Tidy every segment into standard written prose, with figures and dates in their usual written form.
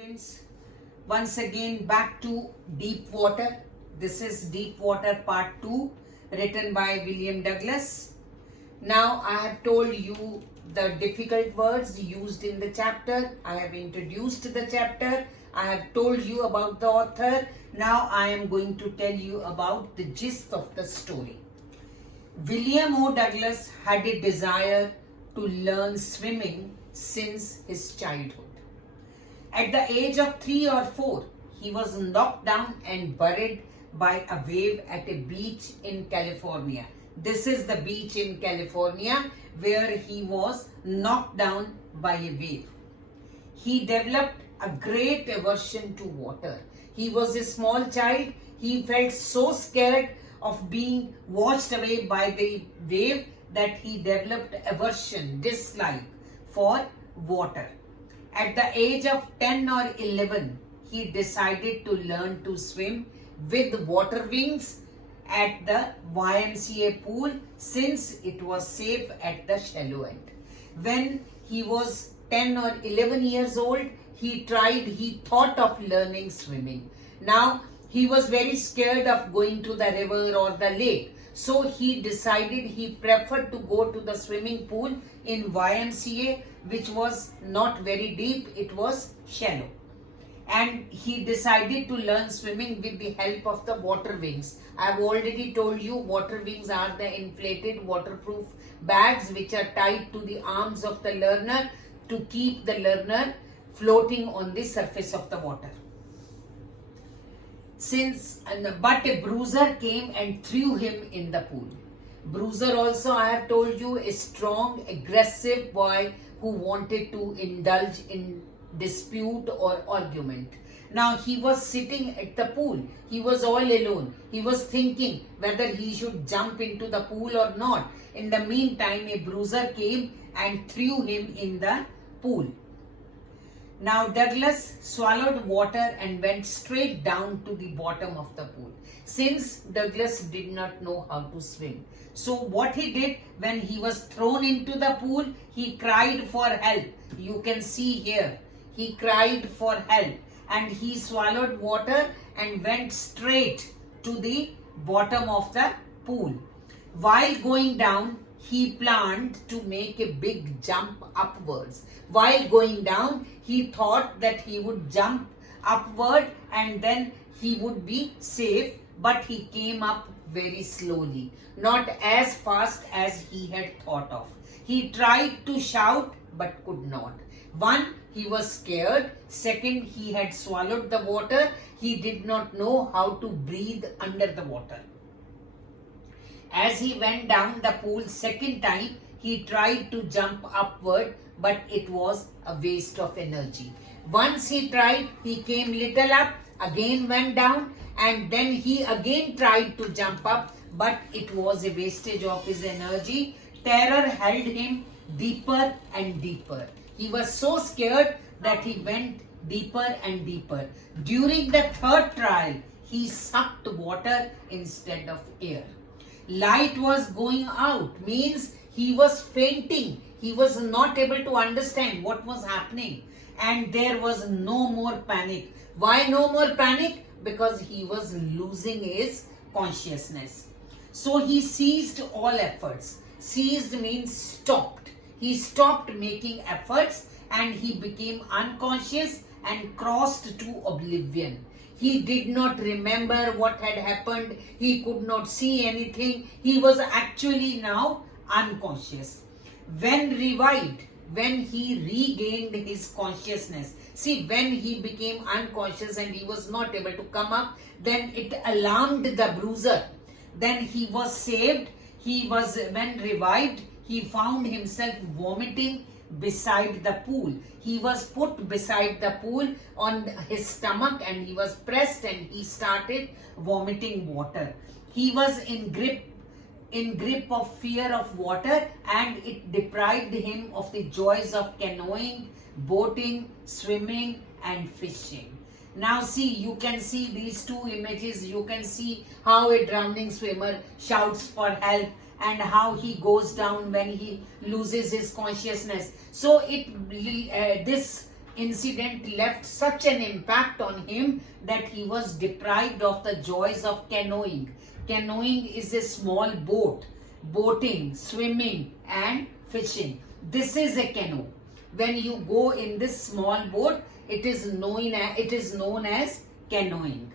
Students, once again back to Deep Water. This is Deep Water Part 2, written by William Douglas. Now I have told you the difficult words used in the chapter. I have introduced the chapter. I have told you about the author. Now I am going to tell you about the gist of the story. William O. Douglas had a desire to learn swimming since his childhood. At the age of 3 or 4, he was knocked down and buried by a wave at a beach in California. This is the beach in California where he was knocked down by a wave. He developed a great aversion to water. He was a small child. He felt so scared of being washed away by the wave that he developed aversion, dislike for water. At the age of 10 or 11, he decided to learn to swim with water wings at the YMCA pool since it was safe at the shallow end. When he was 10 or 11 years old, he thought of learning swimming. Now, he was very scared of going to the river or the lake. So he decided he preferred to go to the swimming pool in YMCA, which was not very deep, it was shallow. And he decided to learn swimming with the help of the water wings. I have already told you water wings are the inflated waterproof bags which are tied to the arms of the learner to keep the learner floating on the surface of the water. But a bruiser came and threw him in the pool. Bruiser also, I have told you, a strong, aggressive boy who wanted to indulge in dispute or argument. Now he was sitting at the pool. He was all alone. He was thinking whether he should jump into the pool or not. In the meantime, a bruiser came and threw him in the pool. Now Douglas swallowed water and went straight down to the bottom of the pool. Since Douglas did not know how to swim. So what he did when he was thrown into the pool, he cried for help. You can see here, he cried for help and he swallowed water and went straight to the bottom of the pool. While going down, he planned to make a big jump upwards. While going down, he thought that he would jump upward and then he would be safe, but he came up very slowly, not as fast as he had thought of. He tried to shout but could not. One, he was scared. Second, he had swallowed the water. He did not know how to breathe under the water. As he went down the pool second time, he tried to jump upward, but it was a waste of energy. Once he tried, he came little up, again went down, and then he again tried to jump up, but it was a wastage of his energy. Terror held him deeper and deeper. He was so scared that he went deeper and deeper. During the third trial, he sucked water instead of air. Light was going out, means he was fainting. He was not able to understand what was happening. And there was no more panic. Why no more panic? Because he was losing his consciousness. So he ceased all efforts. Ceased means stopped. He stopped making efforts and he became unconscious and crossed to oblivion. He did not remember what had happened. He could not see anything. He was actually now unconscious. When revived, when he regained his consciousness, see, when he became unconscious and he was not able to come up, then it alarmed the bruiser. Then he was saved. When revived, he found himself vomiting beside the pool. He was put beside the pool on his stomach and he was pressed and he started vomiting water. He was in grip of fear of water and it deprived him of the joys of canoeing, boating, swimming and fishing. Now see, you can see these two images. You can see how a drowning swimmer shouts for help and how he goes down when he loses his consciousness. So this incident left such an impact on him that he was deprived of the joys of canoeing. Canoeing is a small boat, boating, swimming, and fishing. This is a canoe. When you go in this small boat, it is known as canoeing.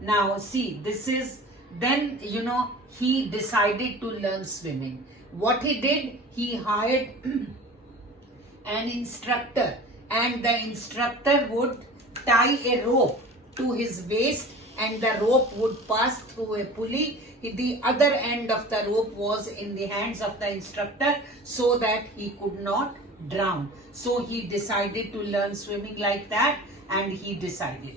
Now see, this is then he decided to learn swimming. What he did, he hired an instructor, and the instructor would tie a rope to his waist, and the rope would pass through a pulley. The other end of the rope was in the hands of the instructor so that he could not drown. So he decided to learn swimming like that, and he decided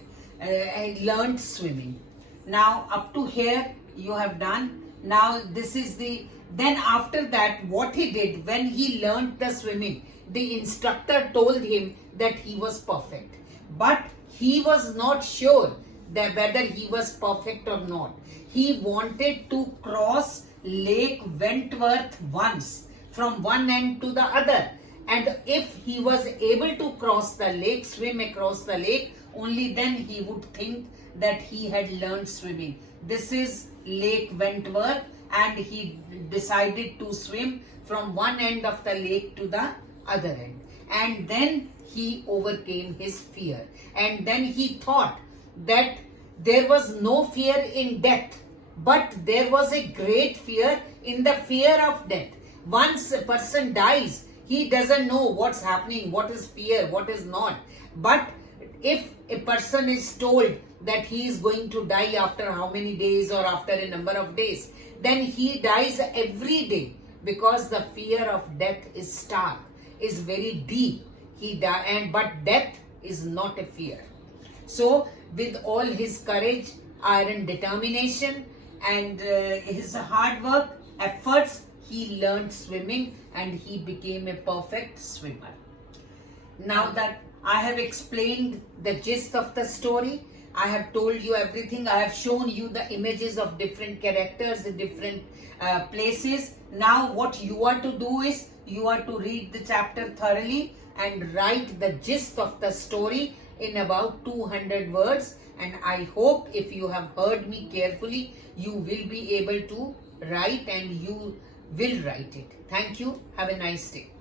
learned swimming. Now up to here you have done. Now this is then after that, what he did, when he learned the swimming, the instructor told him that he was perfect, but he was not sure that whether he was perfect or not. He wanted to cross Lake Wentworth once from one end to the other, and if he was able to cross the lake, swim across the lake, only then he would think that he had learned swimming. This is Lake Wentworth, and he decided to swim from one end of the lake to the other end. And then he overcame his fear. And then he thought that there was no fear in death, but there was a great fear in the fear of death. Once a person dies, he doesn't know what's happening, what is fear, what is not. But if a person is told that he is going to die after how many days or after a number of days, then he dies every day, because the fear of death is stark, is very deep. But death is not a fear. So with all his courage, iron determination, and his hard work, efforts, he learned swimming, and he became a perfect swimmer. Now that I have explained the gist of the story, I have told you everything. I have shown you the images of different characters in different places. Now what you are to do is, you are to read the chapter thoroughly and write the gist of the story in about 200 words. And I hope if you have heard me carefully, you will be able to write, and you will write it. Thank you. Have a nice day.